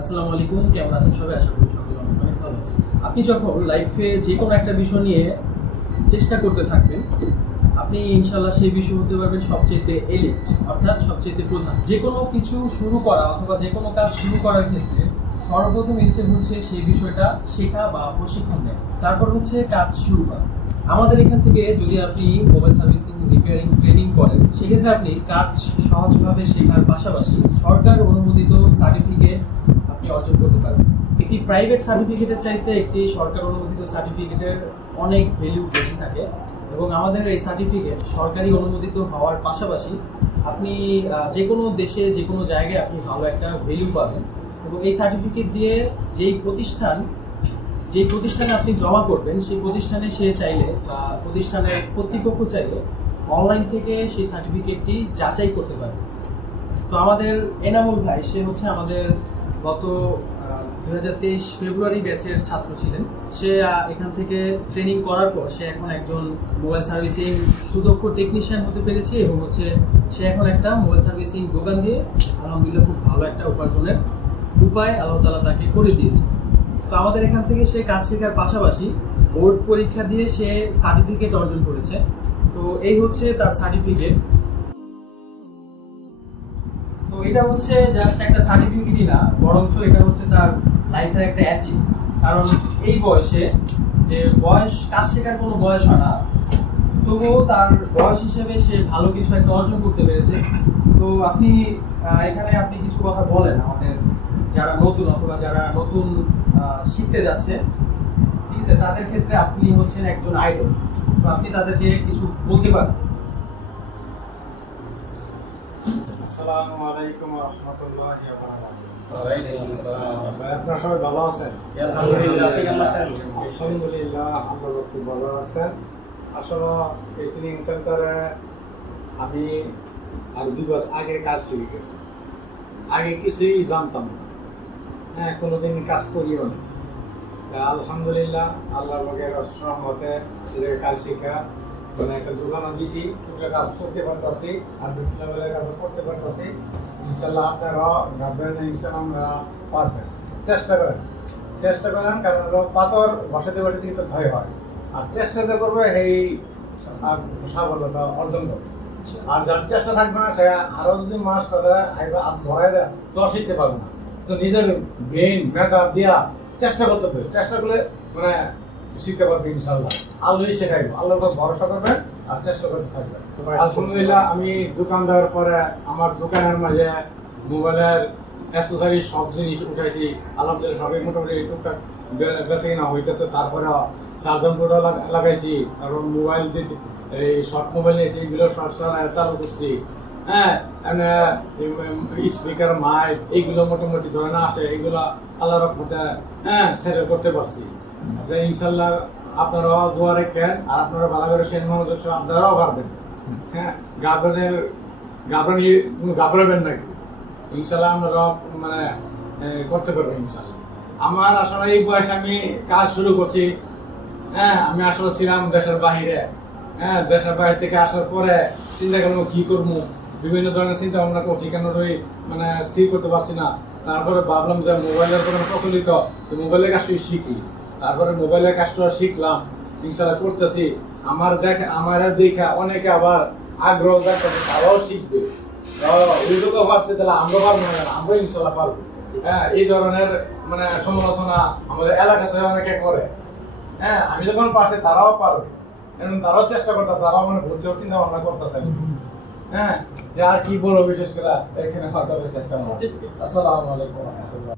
আসসালামু আলাইকুম, কেমন আছেন সবাই? আশা করি সকলে অনেক ভালো আছেন। আপনি যখন লাইফে যে কোনো একটা বিষয় নিয়ে চেষ্টা করতে থাকবেন, আপনি ইনশাআল্লাহ সেই বিষয় হতে পারবেন সবচেয়ে এলিট, অর্থাৎ সবচেয়ে প্রধান। যে কোনো কিছু শুরু করা অথবা যে কোনো কাজ শুরু করার ক্ষেত্রে সর্বপ্রথম স্টেপ হচ্ছে সেই বিষয়টা শেখা বা প্রশিক্ষণ নেওয়া, তারপর হচ্ছে কাজ শুরু করা। আমাদের এখান থেকে যদি আপনি মোবাইল সার্ভিসিং, রিপেয়ারিং ট্রেনিং করেন, সেক্ষেত্রে আপনি কাজ সহজভাবে শেখার পাশাপাশি সরকার অনুমোদিত সার্টিফিকেট আপনি অর্জন করতে পারবেন। একটি প্রাইভেট সার্টিফিকেটের চাইতে একটি সরকার অনুমোদিত সার্টিফিকেটের অনেক ভ্যালু বেশি থাকে এবং আমাদের এই সার্টিফিকেট সরকারি অনুমোদিত হওয়ার পাশাপাশি আপনি যে কোনো দেশে যে কোনো জায়গায় আপনি ভালো একটা ভ্যালু পাবেন এবং এই সার্টিফিকেট দিয়ে যেই প্রতিষ্ঠানে আপনি জমা করবেন সেই প্রতিষ্ঠানে সে চাইলে বা প্রতিষ্ঠানের কর্তৃপক্ষ চাইলে অনলাইন থেকে সেই সার্টিফিকেটটি যাচাই করতে পারবে। তো আমাদের এনামুল ভাই, সে হচ্ছে আমাদের গত 2023 ফেব্রুয়ারি ব্যাচের ছাত্র ছিলেন। সে এখান থেকে ট্রেনিং করার পর সে এখন একজন মোবাইল সার্ভিসিং সুদক্ষ টেকনিশিয়ান হতে পেরেছে এবং হচ্ছে সে এখন একটা মোবাইল সার্ভিসিং দোকান দিয়ে আলহামদুলিল্লাহ খুব ভালো একটা উপার্জনের উপায় আল্লাহ তাআলা তাকে করে দিয়েছে। তো আমাদের এখান থেকে সে কাজ শেখার পাশাপাশি বোর্ড পরীক্ষা দিয়ে সে সার্টিফিকেট অর্জন করেছে। তো এই হচ্ছে তার সার্টিফিকেট। তো এটা হচ্ছে জাস্ট একটা সার্টিফিকেটই না, বরঞ্চ এটা হচ্ছে তার লাইফের একটা অ্যাচিভ। কারণ এই বয়সে, যে বয়স কাজ শেখার কোনো বয়স হয় না, তবুও তার বয়স হিসেবে সে ভালো কিছু একটা অর্জন করতে পেরেছে। তো আপনি এখানে আপনি কিছু কথা বলেন আমাদের যারা নতুন অথবা যারা নতুন শিখতে যাচ্ছে, ঠিক আছে, তাদের ক্ষেত্রে আপনি হচ্ছেন একজন আইডল। তো আপনি তাদেরকে কিছু বলতে পারেন। আসসালামু আলাইকুম ওয়া রাহমাতুল্লাহি ওয়া বারাকাতুহু। ওয়া আলাইকুম আসসালাম। আপনারা সবাই ভালো আছেন? আলহামদুলিল্লাহ, আপনি কেমন আছেন? আলহামদুলিল্লাহ, আল্লাহ খুব ভালো আছেন। আসলে এই ট্রেনিং সেন্টারে আমি আর 2 বছর আগে কাজ শিখে গেছি। আগে কিছুই জানতাম না, কোনোদিন কাজ করিও না। আলহামদুলিল্লাহ, আল্লাহর রহমতে কাজ শিখা মানে একটা দোকানও দিছি, টুকরা কাজ করতে পারতেছি, আর লেভেলের কাজ করতে পারতেছি। ইনশাল্লাহ আপনারাও ভাববেন, ইনশাল্লাহ আমরা পারবেন। চেষ্টা করেন, কারণ পাথর বসাতে কিন্তু ভয় হয়, আর চেষ্টাতে করবে এই সাফল্যতা অর্জন করবে। আর যার চেষ্টা থাকবে না, সে আরো যদি মাস করে ধরাই দেয় তো শিখতে পারবে না। তো নিজের ব্রেন মেধা দিয়া চেষ্টা করতে হবে, চেষ্টা করলে মানে শিখতে পারবে ইনশাআল্লাহ। আল্লাহই শেখাইব, আল্লাহর উপর ভরসা করবেন আর চেষ্টা করতে থাকবেন। আলহামদুলিল্লাহ, আমি দোকান দেওয়ার পরে আমার দোকানের মাঝে মোবাইলের অ্যাক্সেসরি সব জিনিস উঠাইছি। আলহামদুলিল্লাহ সবই মোটামুটি টুকটাক বেঁচে কিনা হইতেছে। তারপরে চার্জার বোর্ডও লাগাইছি, তারপর মোবাইল যে এই শর্ট মোবাইল নিয়েছি এগুলো শর্ট চালু করছি। স্পিকার মাইক এইগুলো মোটামুটি ধরে না আসে, এগুলো আল্লাহর রহমতে সেটেল করতে পারছি। ইনশাল্লাহ আপনারাও দোয়া রাখেন, আর আপনারা ভালো করে সেই মনোযোগ সহ আপনারাও পারবেন। ঘাবড়াবেন নাকি, ইনশাল্লাহ আপনারা মানে করতে পারবেন ইনশাল্লাহ। আমার আসলে এই বয়সে আমি কাজ শুরু করছি। আমি আসলে ছিলাম দেশের বাহিরে। দেশের বাহির থেকে আসার পরে চিন্তা করবো কি করবো, বিভিন্ন ধরনের চিন্তা ভাবনা করছি, কেন মানে স্থির করতে পারছি না। তারপরে ভাবলাম যে মোবাইলের কোনো প্রচলিত, মোবাইলের কাজটা শিখি। তারপরে মোবাইলের কাজটা শিখলাম, ইনশাল্লাহ করতেছি। আমার দেখে অনেকে আবার আগ্রহ দেখাচ্ছে, তারাও শিখবে। ওইটুকু পারছে, তাহলে আমরা পারবো না, আমরা ইনশাল্লাহ পারবো। এই ধরনের মানে সমালোচনা আমাদের এলাকাতে অনেকে করে। আমি যখন পারছি তারাও পারবে, তারাও চেষ্টা করতেছে, তারাও মানে ভর্তি হওয়ার চিন্তা ভাবনা করতেছে। যে আর কি বলবো, বিশেষ করে এখানে কথা শেষ করা। আসসালামু আলাইকুম।